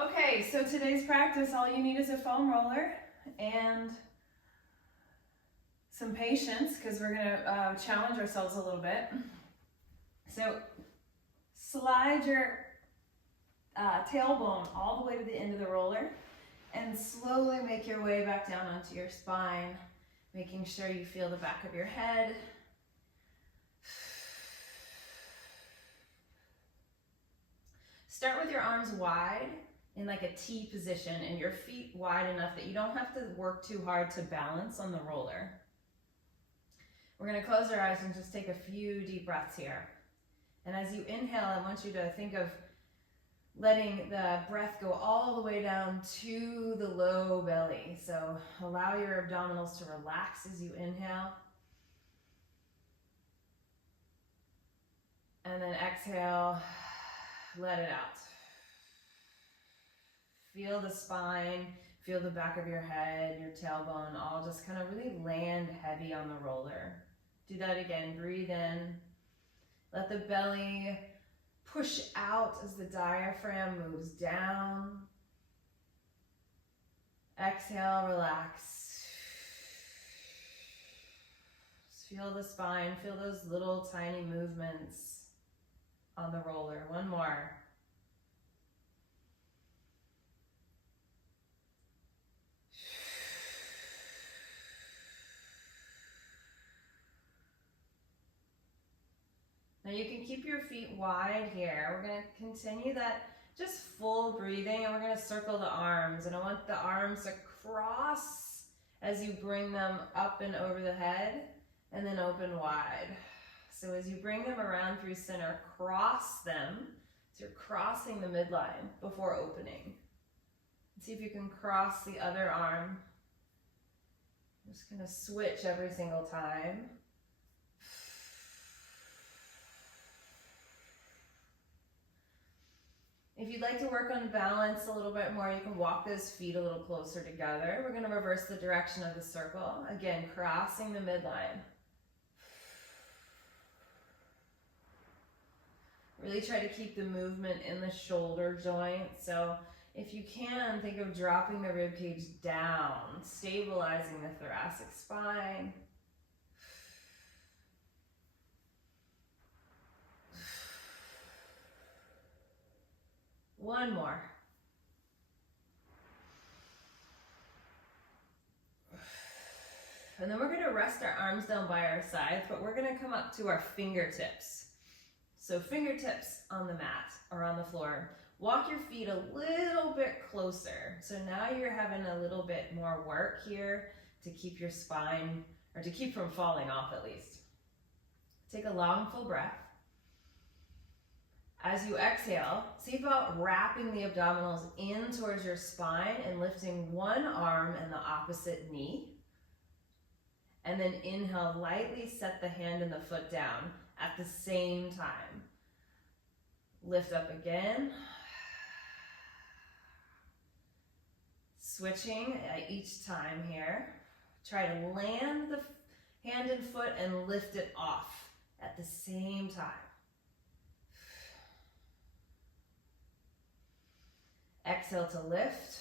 Okay, so today's practice, all you need is a foam roller and some patience because we're gonna challenge ourselves a little bit. So slide your tailbone all the way to the end of the roller and slowly make your way back down onto your spine, making sure you feel the back of your head. Start with your arms wide in like a T position and your feet wide enough that you don't have to work too hard to balance on the roller. We're gonna close our eyes and just take a few deep breaths here. And as you inhale, I want you to think of letting the breath go all the way down to the low belly. So allow your abdominals to relax as you inhale. And then exhale, let it out. Feel the spine, feel the back of your head, your tailbone, all just kind of really land heavy on the roller. Do that again, breathe in. Let the belly push out as the diaphragm moves down. Exhale, relax. Just feel the spine, feel those little tiny movements on the roller. One more. Now you can keep your feet wide here. We're going to continue that just full breathing, and we're going to circle the arms. And I want the arms to cross as you bring them up and over the head, and then open wide. So as you bring them around through center, cross them. So you're crossing the midline before opening. See if you can cross the other arm. I'm just going to switch every single time. If you'd like to work on balance a little bit more, you can walk those feet a little closer together. We're going to reverse the direction of the circle. Again, crossing the midline. Really try to keep the movement in the shoulder joint. So if you can, think of dropping the rib cage down, stabilizing the thoracic spine. One more. And then we're going to rest our arms down by our sides, but we're going to come up to our fingertips. So fingertips on the mat or on the floor. Walk your feet a little bit closer. So now you're having a little bit more work here to keep your spine, or to keep from falling off at least. Take a long full breath. As you exhale, see about wrapping the abdominals in towards your spine and lifting one arm and the opposite knee. And then inhale, lightly set the hand and the foot down at the same time. Lift up again. Switching each time here. Try to land the hand and foot and lift it off at the same time. Exhale to lift.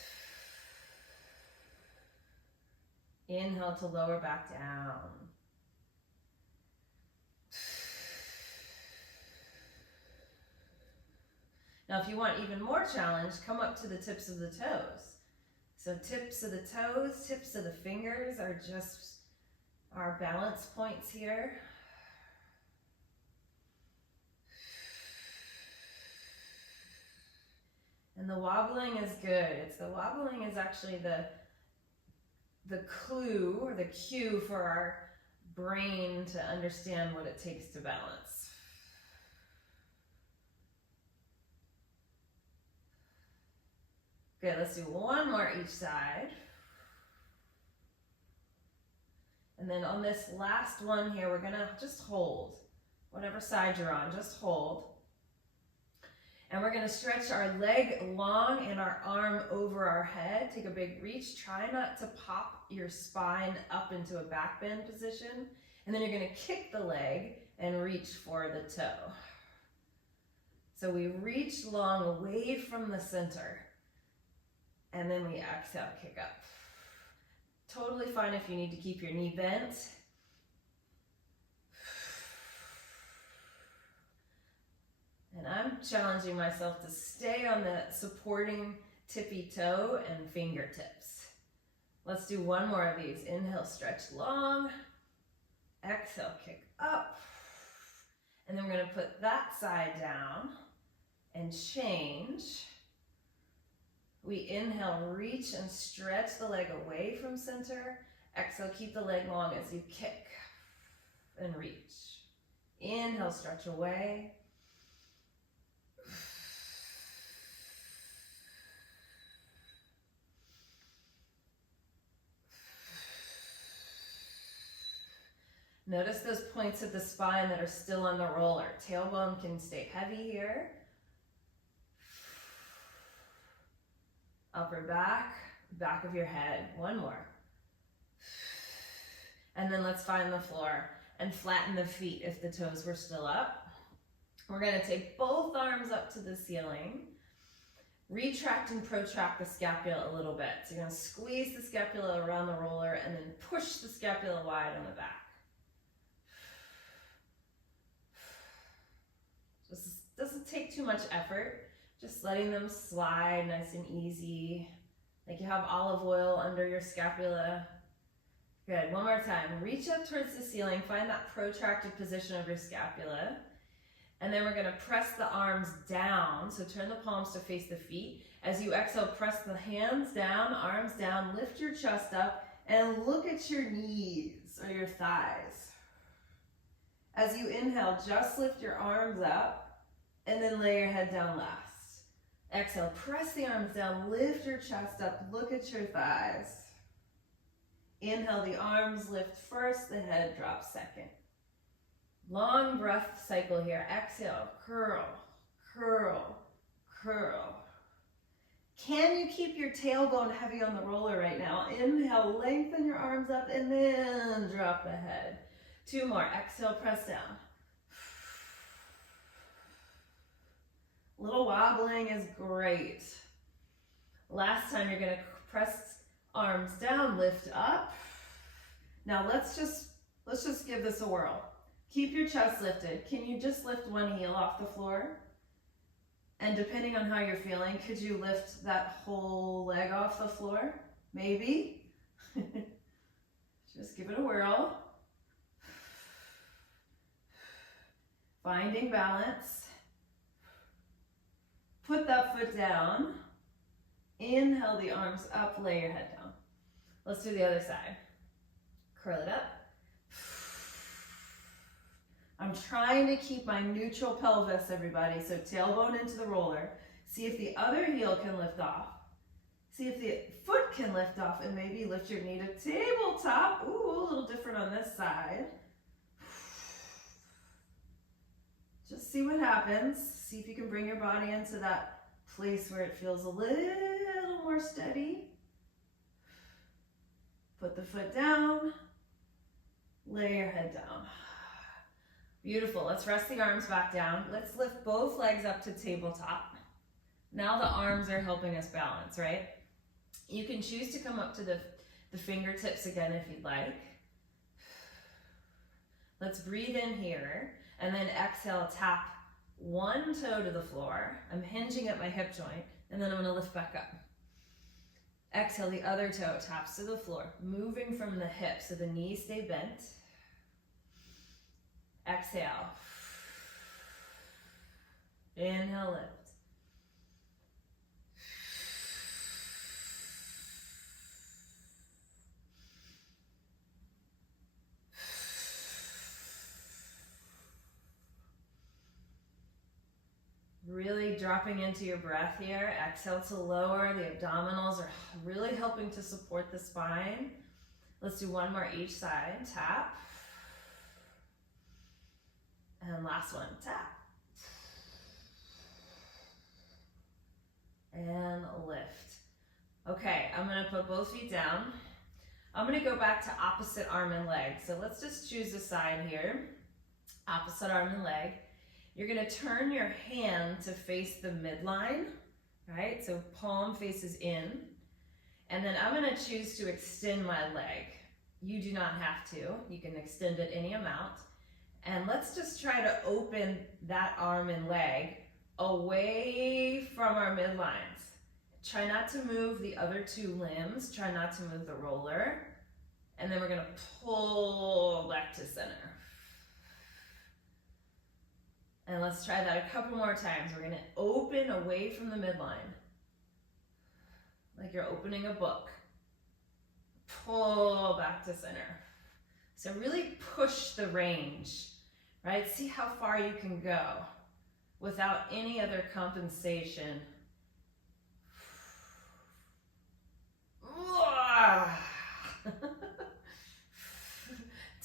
Inhale to lower back down. Now, if you want even more challenge, come up to the tips of the toes. So tips of the toes, tips of the fingers are just our balance points here. And the wobbling is good. The wobbling is actually the clue or the cue for our brain to understand what it takes to balance. Good, let's do one more each side. And then on this last one here, we're gonna just hold. Whatever side you're on, just hold. And we're gonna stretch our leg long and our arm over our head. Take a big reach. Try not to pop your spine up into a back bend position. And then you're gonna kick the leg and reach for the toe. So we reach long away from the center. And then we exhale, kick up. Totally fine if you need to keep your knee bent. And I'm challenging myself to stay on the supporting tippy toe and fingertips. Let's do one more of these. Inhale, stretch long. Exhale, kick up. And then we're going to put that side down and change. We inhale, reach and stretch the leg away from center. Exhale, keep the leg long as you kick and reach. Inhale, stretch away. Notice those points of the spine that are still on the roller. Tailbone can stay heavy here. Upper back, back of your head. One more. And then let's find the floor and flatten the feet if the toes were still up. We're going to take both arms up to the ceiling. Retract and protract the scapula a little bit. So you're going to squeeze the scapula around the roller and then push the scapula wide on the back. This doesn't take too much effort. Just letting them slide nice and easy. Like you have olive oil under your scapula. Good, one more time. Reach up towards the ceiling, find that protracted position of your scapula. And then we're gonna press the arms down. So turn the palms to face the feet. As you exhale, press the hands down, arms down, lift your chest up, and look at your knees or your thighs. As you inhale, just lift your arms up and then lay your head down last. Exhale, press the arms down, lift your chest up, look at your thighs. Inhale, the arms lift first, the head drops second. Long breath cycle here. Exhale, curl, curl, curl. Can you keep your tailbone heavy on the roller right now? Inhale, lengthen your arms up and then drop the head. Two more. Exhale, press down. A little wobbling is great. Last time, you're going to press arms down, lift up. Now let's just give this a whirl. Keep your chest lifted. Can you just lift one heel off the floor? And depending on how you're feeling, could you lift that whole leg off the floor? Maybe. Just give it a whirl. Finding balance. Put that foot down. Inhale the arms up, lay your head down. Let's do the other side. Curl it up. I'm trying to keep my neutral pelvis, everybody. So tailbone into the roller. See if the other heel can lift off. See if the foot can lift off and maybe lift your knee to tabletop. Ooh, a little different on this side. Just see what happens. See if you can bring your body into that place where it feels a little more steady. Put the foot down. Lay your head down. Beautiful. Let's rest the arms back down. Let's lift both legs up to tabletop. Now the arms are helping us balance, right? You can choose to come up to the fingertips again if you'd like. Let's breathe in here and then exhale, tap one toe to the floor. I'm hinging at my hip joint and then I'm going to lift back up. Exhale, the other toe taps to the floor, moving from the hip so the knees stay bent. Exhale. Inhale, lift. Really dropping into your breath here. Exhale to lower. The abdominals are really helping to support the spine. Let's do one more each side. Tap. And last one, tap. And lift. Okay, I'm gonna put both feet down. I'm gonna go back to opposite arm and leg. So let's just choose a side here. Opposite arm and leg. You're gonna turn your hand to face the midline, right? So palm faces in. And then I'm gonna choose to extend my leg. You do not have to. You can extend it any amount. And let's just try to open that arm and leg away from our midlines. Try not to move the other two limbs. Try not to move the roller. And then we're gonna pull back to center. And let's try that a couple more times. We're gonna open away from the midline, like you're opening a book. Pull back to center. So really push the range, right? See how far you can go without any other compensation.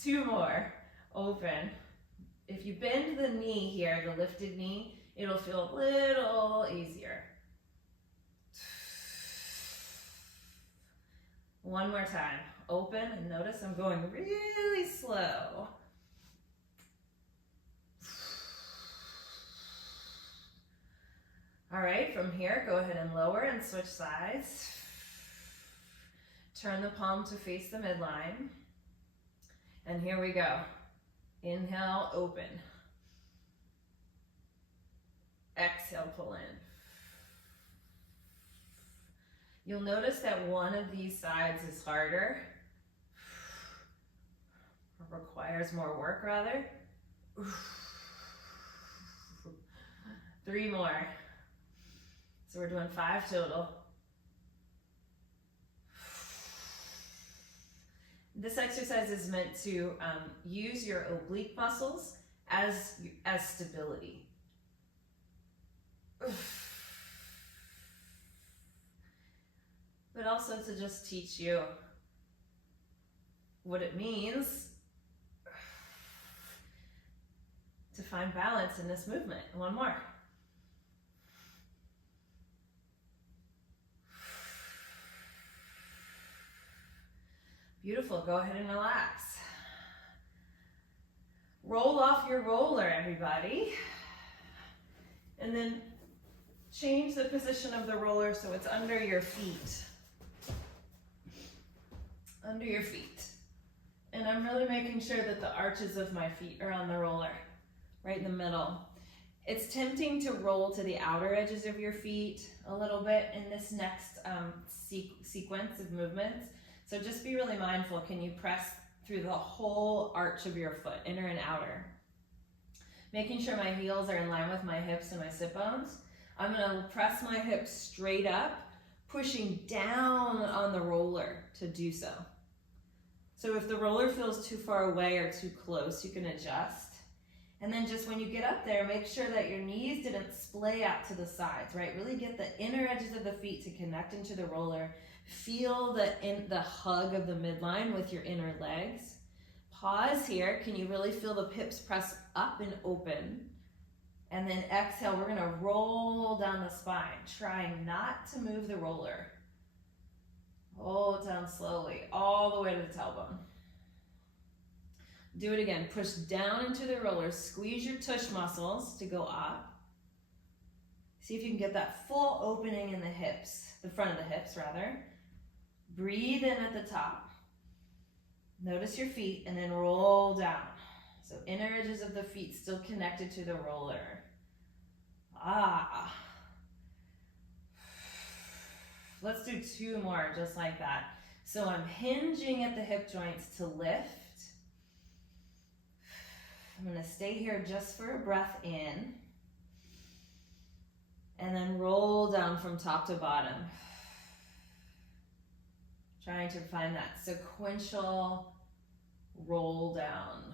Two more. Open. If you bend the knee here, the lifted knee, it'll feel a little easier. One more time. Open, and notice I'm going really slow. All right, from here, go ahead and lower and switch sides. Turn the palm to face the midline. And here we go. Inhale, open. Exhale, pull in. You'll notice that one of these sides is harder, or requires more work rather. 3 more. So we're doing 5 total. This exercise is meant to use your oblique muscles as stability. But also to just teach you what it means to find balance in this movement. One more. Beautiful, go ahead and relax. Roll off your roller, everybody. And then change the position of the roller so it's under your feet. Under your feet. And I'm really making sure that the arches of my feet are on the roller, right in the middle. It's tempting to roll to the outer edges of your feet a little bit in this next sequence of movements. So just be really mindful. Can you press through the whole arch of your foot, inner and outer? Making sure my heels are in line with my hips and my sit bones. I'm gonna press my hips straight up, pushing down on the roller to do so. So if the roller feels too far away or too close, you can adjust. And then just when you get up there, make sure that your knees didn't splay out to the sides, right? Really get the inner edges of the feet to connect into the roller. Feel the hug of the midline with your inner legs. Pause here. Can you really feel the hips press up and open? And then exhale, we're gonna roll down the spine, trying not to move the roller. Hold it down slowly, all the way to the tailbone. Do it again, push down into the roller, squeeze your tush muscles to go up. See if you can get that full opening in the hips, the front of the hips rather. Breathe in at the top. Notice your feet and then roll down. So inner edges of the feet still connected to the roller. Ah. Let's do 2 more just like that. So I'm hinging at the hip joints to lift. I'm gonna stay here just for a breath in. And then roll down from top to bottom. Trying to find that sequential roll down.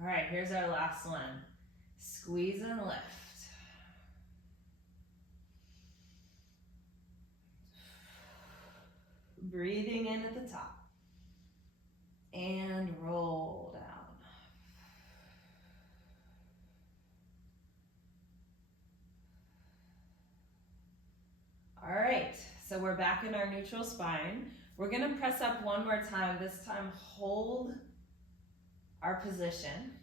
All right, here's our last one. Squeeze and lift. Breathing in at the top. And roll down. All right, so we're back in our neutral spine. We're gonna press up one more time. This time, hold our position.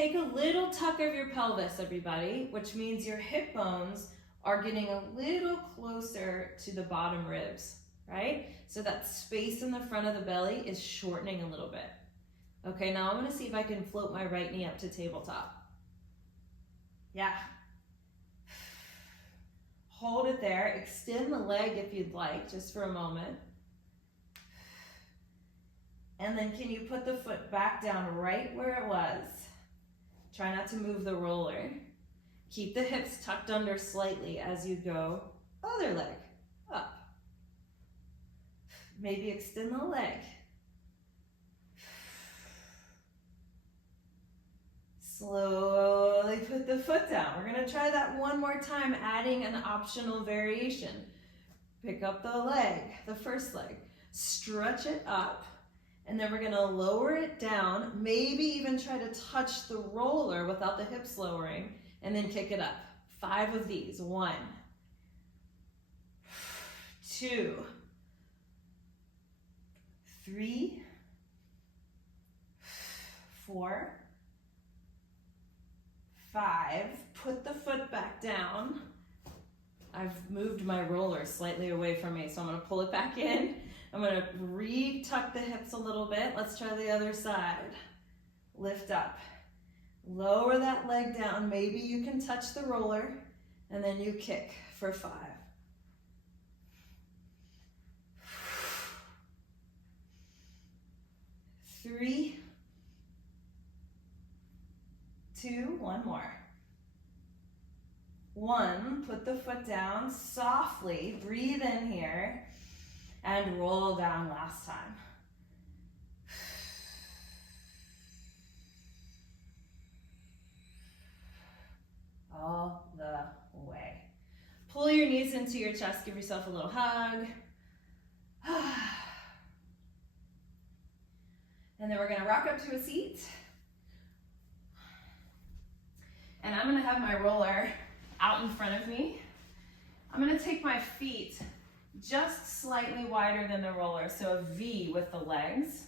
Take a little tuck of your pelvis, everybody, which means your hip bones are getting a little closer to the bottom ribs, right? So that space in the front of the belly is shortening a little bit. Okay, now I'm gonna see if I can float my right knee up to tabletop. Yeah. Hold it there, extend the leg if you'd like, just for a moment. And then can you put the foot back down right where it was? Try not to move the roller. Keep the hips tucked under slightly as you go. Other leg, up. Maybe extend the leg. Slowly put the foot down. We're gonna try that one more time, adding an optional variation. Pick up the leg, the first leg. Stretch it up. And then we're gonna lower it down, maybe even try to touch the roller without the hips lowering, and then kick it up. 5 of these. 1, 2, 3, 4, 5. Put the foot back down. I've moved my roller slightly away from me, so I'm gonna pull it back in. I'm gonna re-tuck the hips a little bit. Let's try the other side. Lift up. Lower that leg down. Maybe you can touch the roller, and then you kick for 5. 3, 2, 1 more. 1, put the foot down softly, breathe in here, and roll down last time. All the way. Pull your knees into your chest, give yourself a little hug. And then we're gonna rock up to a seat. And I'm gonna have my roller out in front of me. I'm gonna take my feet just slightly wider than the roller, so a V with the legs.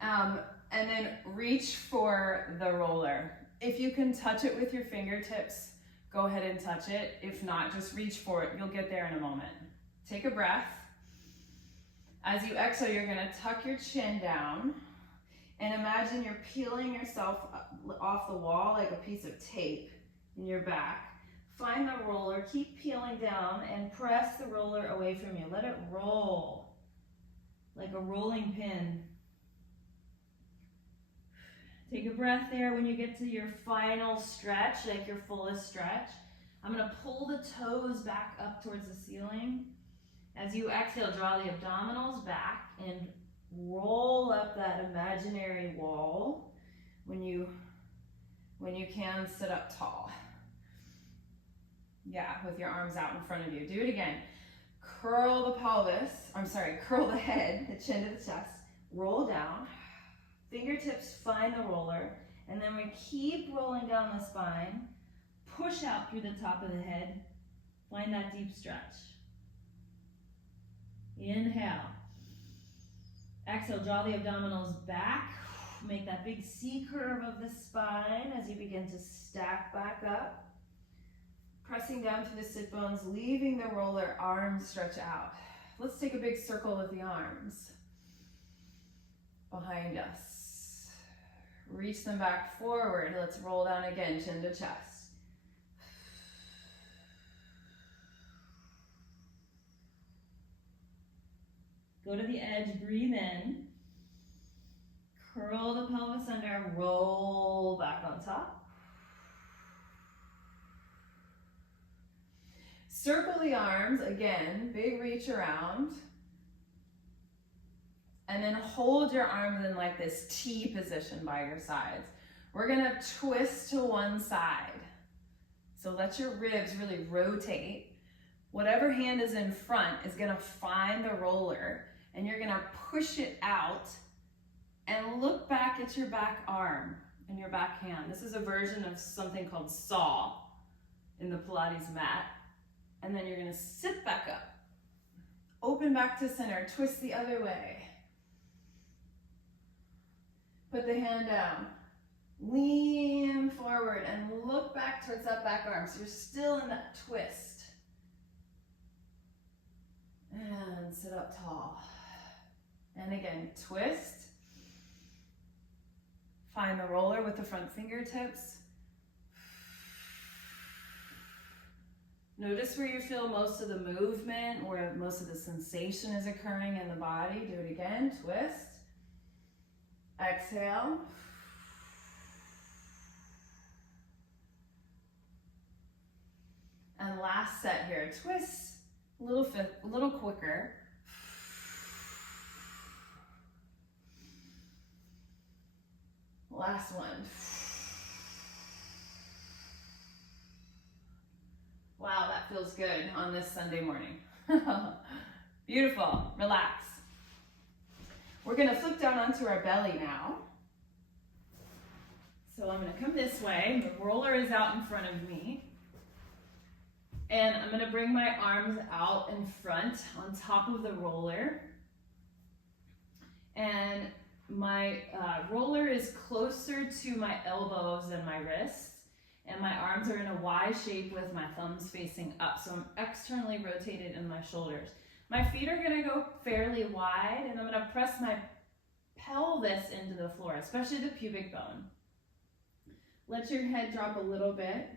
And then reach for the roller. If you can touch it with your fingertips, go ahead and touch it. If not, just reach for it. You'll get there in a moment. Take a breath. As you exhale, you're gonna tuck your chin down and imagine you're peeling yourself off the wall like a piece of tape in your back. Find the roller, keep peeling down and press the roller away from you. Let it roll like a rolling pin. Take a breath there. When you get to your final stretch, like your fullest stretch, I'm gonna pull the toes back up towards the ceiling. As you exhale, draw the abdominals back and roll up that imaginary wall. When you can, sit up tall. Yeah, with your arms out in front of you. Do it again. Curl the curl the head, the chin to the chest. Roll down. Fingertips find the roller. And then we keep rolling down the spine. Push out through the top of the head. Find that deep stretch. Inhale. Exhale, draw the abdominals back. Make that big C curve of the spine as you begin to stack back up. Pressing down through the sit bones, leaving the roller, arms stretch out. Let's take a big circle with the arms behind us. Reach them back forward. Let's roll down again, chin to chest. Go to the edge, breathe in. Curl the pelvis under, roll back on top. Circle the arms, again, big reach around. And then hold your arms in like this T position by your sides. We're gonna twist to one side. So let your ribs really rotate. Whatever hand is in front is gonna find the roller and you're gonna push it out and look back at your back arm and your back hand. This is a version of something called saw in the Pilates mat. And then you're gonna sit back up. Open back to center, twist the other way. Put the hand down. Lean forward and look back towards that back arm. So you're still in that twist. And sit up tall. And again, twist. Find the roller with the front fingertips. Notice where you feel most of the movement, where most of the sensation is occurring in the body. Do it again, twist. Exhale. And last set here, twist a little quicker. Last one. Wow, that feels good on this Sunday morning. Beautiful, relax. We're gonna flip down onto our belly now. So I'm gonna come this way, the roller is out in front of me. And I'm gonna bring my arms out in front on top of the roller. And my roller is closer to my elbows than my wrists. And my arms are in a Y shape with my thumbs facing up. So I'm externally rotated in my shoulders. My feet are gonna go fairly wide, and I'm gonna press my pelvis into the floor, especially the pubic bone. Let your head drop a little bit.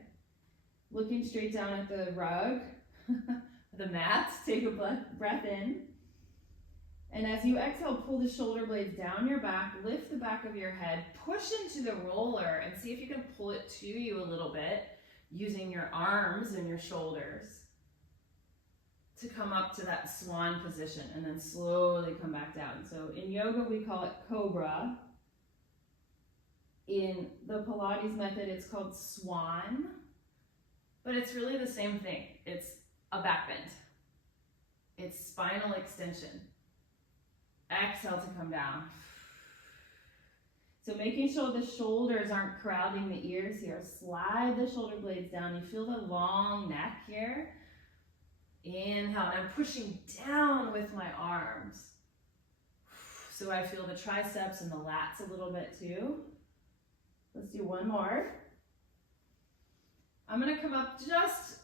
Looking straight down at the rug, the mat. Take a breath in. And as you exhale, pull the shoulder blades down your back, lift the back of your head, push into the roller, and see if you can pull it to you a little bit using your arms and your shoulders to come up to that swan position, and then slowly come back down. So in yoga, we call it cobra. In the Pilates method, it's called swan, but it's really the same thing. It's a back bend. It's spinal extension. Exhale to come down. So making sure the shoulders aren't crowding the ears here. Slide the shoulder blades down. You feel the long neck here. Inhale, and I'm pushing down with my arms. So I feel the triceps and the lats a little bit too. Let's do one more. I'm gonna come up just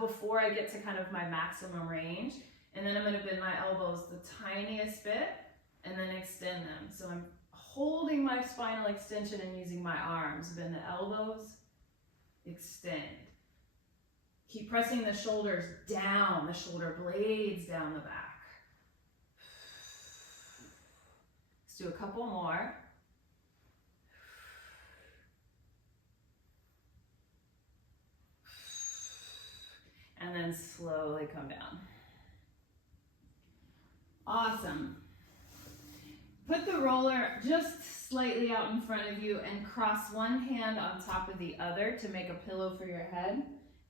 before I get to kind of my maximum range. And then I'm gonna bend my elbows the tiniest bit and then extend them. So I'm holding my spinal extension and using my arms. Bend the elbows, extend. Keep pressing the shoulders down, the shoulder blades down the back. Let's do a couple more. And then slowly come down. Awesome. Put the roller just slightly out in front of you and cross one hand on top of the other to make a pillow for your head.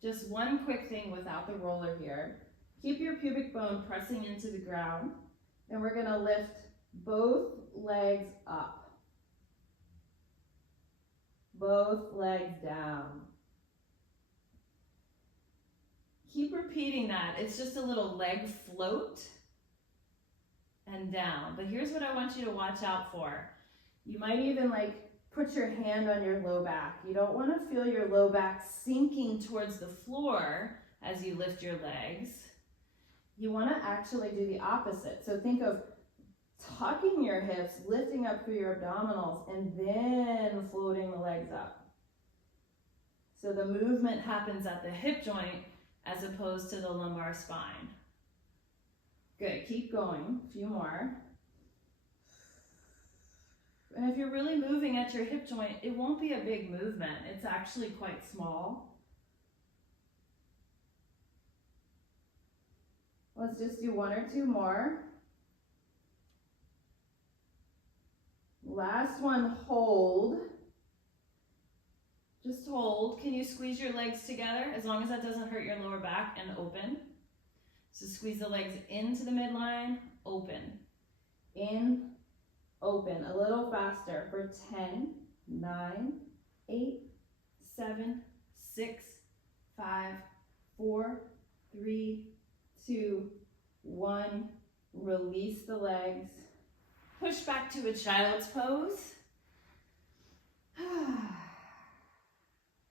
Just one quick thing without the roller here. Keep your pubic bone pressing into the ground, and we're gonna lift both legs up. Both legs down. Keep repeating that. It's just a little leg float and down. But here's what I want you to watch out for. You might even put your hand on your low back. You don't want to feel your low back sinking towards the floor as you lift your legs. You want to actually do the opposite. So think of tucking your hips, lifting up through your abdominals, and then floating the legs up. So the movement happens at the hip joint as opposed to the lumbar spine. Good, keep going, a few more. And if you're really moving at your hip joint, it won't be a big movement. It's actually quite small. Let's just do one or two more. Last one, hold. Just hold. Can you squeeze your legs together as long as that doesn't hurt your lower back, and open? So squeeze the legs into the midline, open. In, open. A little faster for 10, 9, 8, 7, 6, 5, 4, 3, 2, 1. Release the legs. Push back to a child's pose.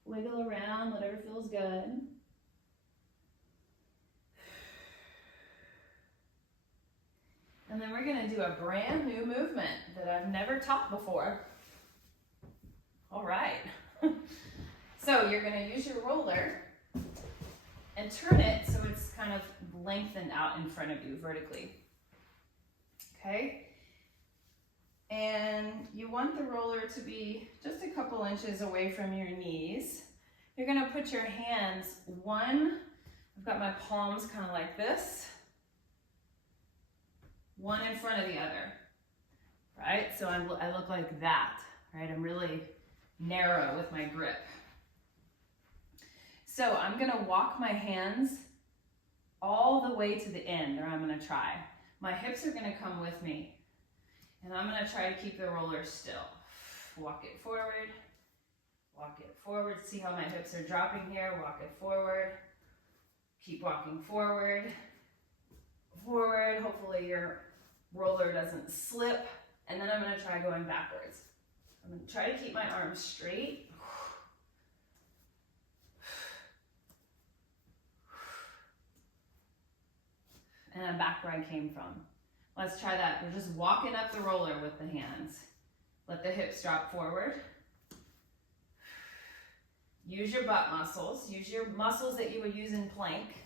Wiggle around, whatever feels good. And then we're gonna do a brand new movement that I've never taught before. All right. So you're gonna use your roller and turn it so it's kind of lengthened out in front of you vertically. Okay? And you want the roller to be just a couple inches away from your knees. You're gonna put your hands I've got my palms kind of like this, one in front of the other, right? So I look like that, right? I'm really narrow with my grip. So I'm gonna walk my hands all the way to the end, or I'm gonna try. My hips are gonna come with me, and I'm gonna try to keep the roller still. Walk it forward, see how my hips are dropping here, walk it forward, keep walking forward, hopefully your roller doesn't slip, and then I'm gonna try going backwards. I'm gonna try to keep my arms straight. And I'm back where I came from. Let's try that. We're just walking up the roller with the hands. Let the hips drop forward. Use your butt muscles. Use your muscles that you would use in plank.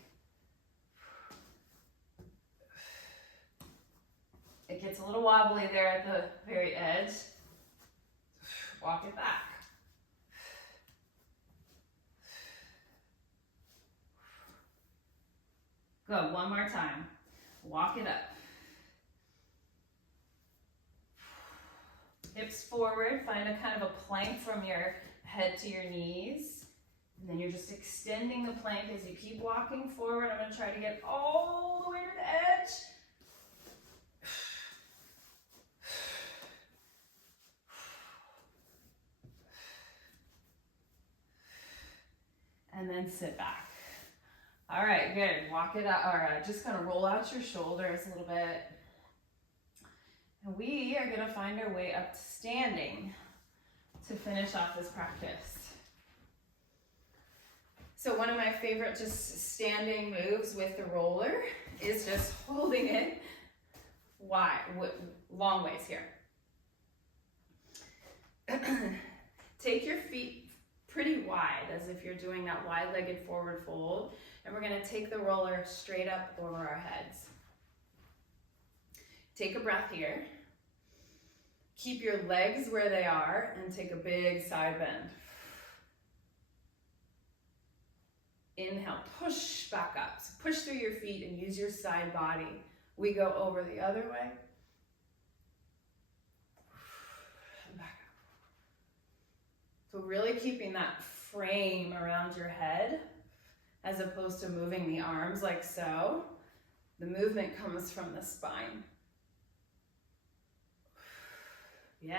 It gets a little wobbly there at the very edge. Walk it back. Good, one more time. Walk it up. Hips forward, find a kind of a plank from your head to your knees. And then you're just extending the plank as you keep walking forward. I'm gonna try to get all the way to the edge. And then sit back. All right, good. Walk it out. All right, just gonna roll out your shoulders a little bit. And we are gonna find our way up to standing to finish off this practice. So one of my favorite just standing moves with the roller is just holding it wide, long ways here. Take your feet pretty wide, as if you're doing that wide-legged forward fold. And we're gonna take the roller straight up over our heads. Take a breath here. Keep your legs where they are and take a big side bend. Inhale, push back up. So push through your feet and use your side body. We go over the other way. And back up. So really keeping that frame around your head as opposed to moving the arms like so. The movement comes from the spine. Yeah.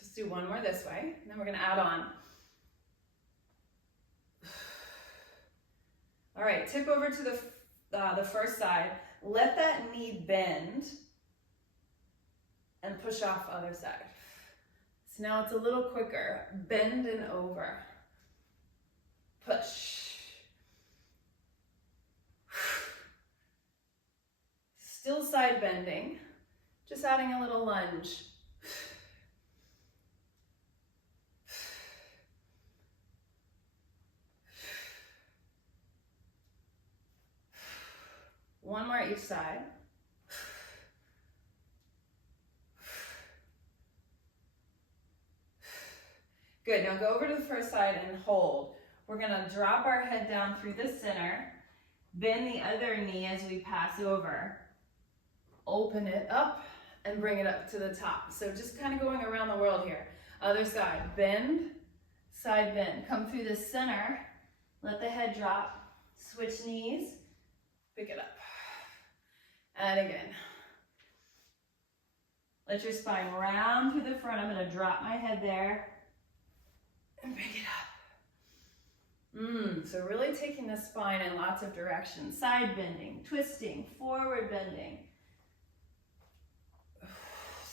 Let's do one more this way, and then we're gonna add on. All right, tip over to the first side. Let that knee bend and push off other side. So now it's a little quicker. Bend and over. Push. Still side bending, just adding a little lunge. One more each side. Good, now go over to the first side and hold. We're gonna drop our head down through the center, bend the other knee as we pass over. Open it up and bring it up to the top. So just kind of going around the world here. Other side, bend, side bend. Come through the center, let the head drop, switch knees, pick it up. And again. Let your spine round through the front. I'm gonna drop my head there and bring it up. So really taking the spine in lots of directions. Side bending, twisting, forward bending.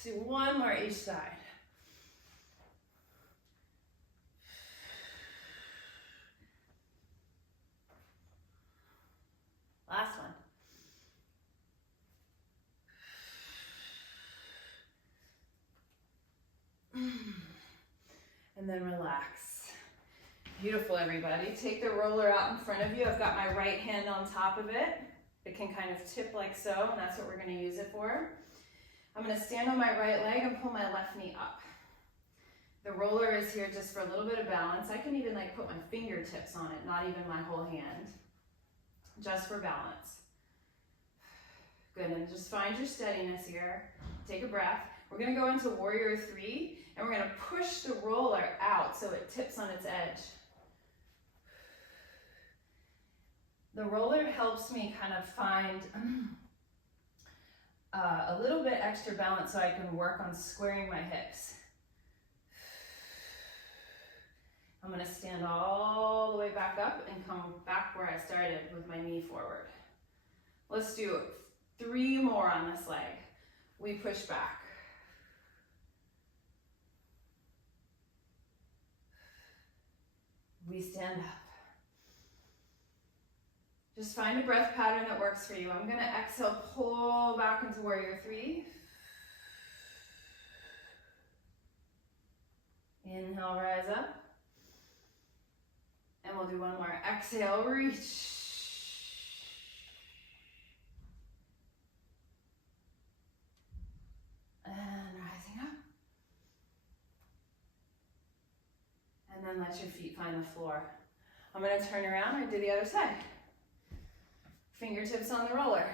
Do one more each side. Last one. And then relax. Beautiful, everybody. Take the roller out in front of you. I've got my right hand on top of it. It can kind of tip like so, and that's what we're going to use it for. I'm going to stand on my right leg and pull my left knee up. The roller is here just for a little bit of balance. I can even like put my fingertips on it, not even my whole hand, just for balance. Good, and just find your steadiness here. Take a breath. We're going to go into warrior 3, and we're going to push the roller out so it tips on its edge. The roller helps me kind of find a little bit extra balance so I can work on squaring my hips. I'm going to stand all the way back up and come back where I started with my knee forward. Let's do 3 more on this leg. We push back. We stand up. Just find a breath pattern that works for you. I'm going to exhale, pull back into warrior 3. Inhale, rise up. And we'll do one more. Exhale, reach. And rising up. And then let your feet find the floor. I'm going to turn around and do the other side. Fingertips on the roller.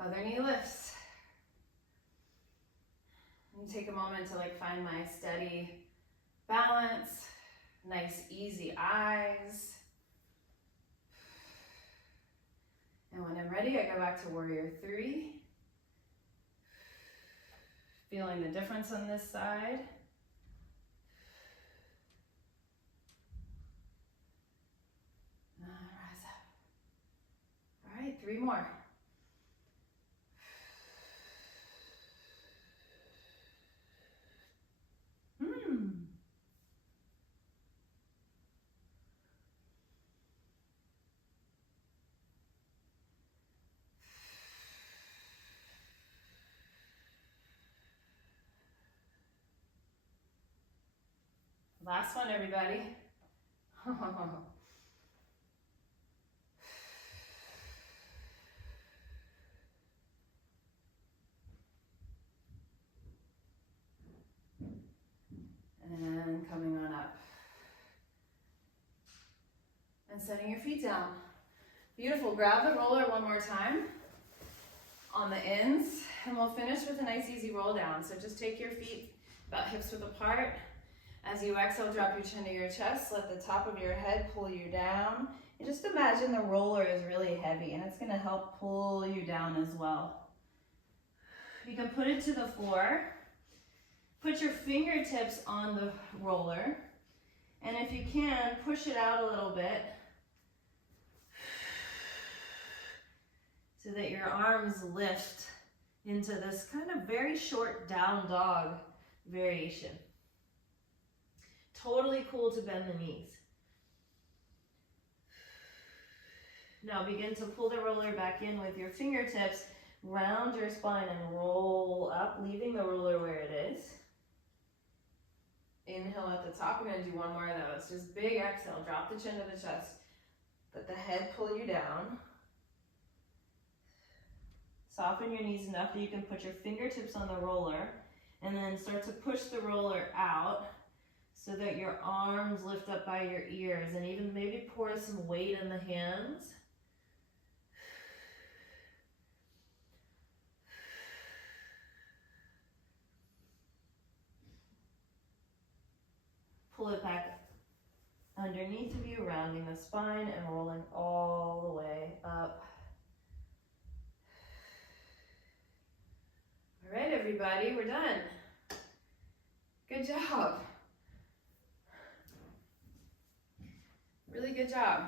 Other knee lifts. And take a moment to like find my steady balance. Nice easy eyes. And when I'm ready, I go back to warrior 3. Feeling the difference on this side. Rise up. All right, 3 more. Last one, everybody. And coming on up. And setting your feet down. Beautiful. Grab the roller one more time on the ends, and we'll finish with a nice easy roll down. So just take your feet about hips width apart. As you exhale, drop your chin to your chest. Let the top of your head pull you down. And just imagine the roller is really heavy, and it's going to help pull you down as well. You can put it to the floor. Put your fingertips on the roller. And if you can, push it out a little bit so that your arms lift into this kind of very short down dog variation. Totally cool to bend the knees. Now begin to pull the roller back in with your fingertips, round your spine and roll up, leaving the roller where it is. Inhale at the top. We're going to do one more of those. Just big exhale. Drop the chin to the chest. Let the head pull you down. Soften your knees enough that you can put your fingertips on the roller and then start to push the roller out so that your arms lift up by your ears, and even maybe pour some weight in the hands. Pull it back underneath of you, rounding the spine and rolling all the way up. All right, everybody, we're done. Good job. Really good job.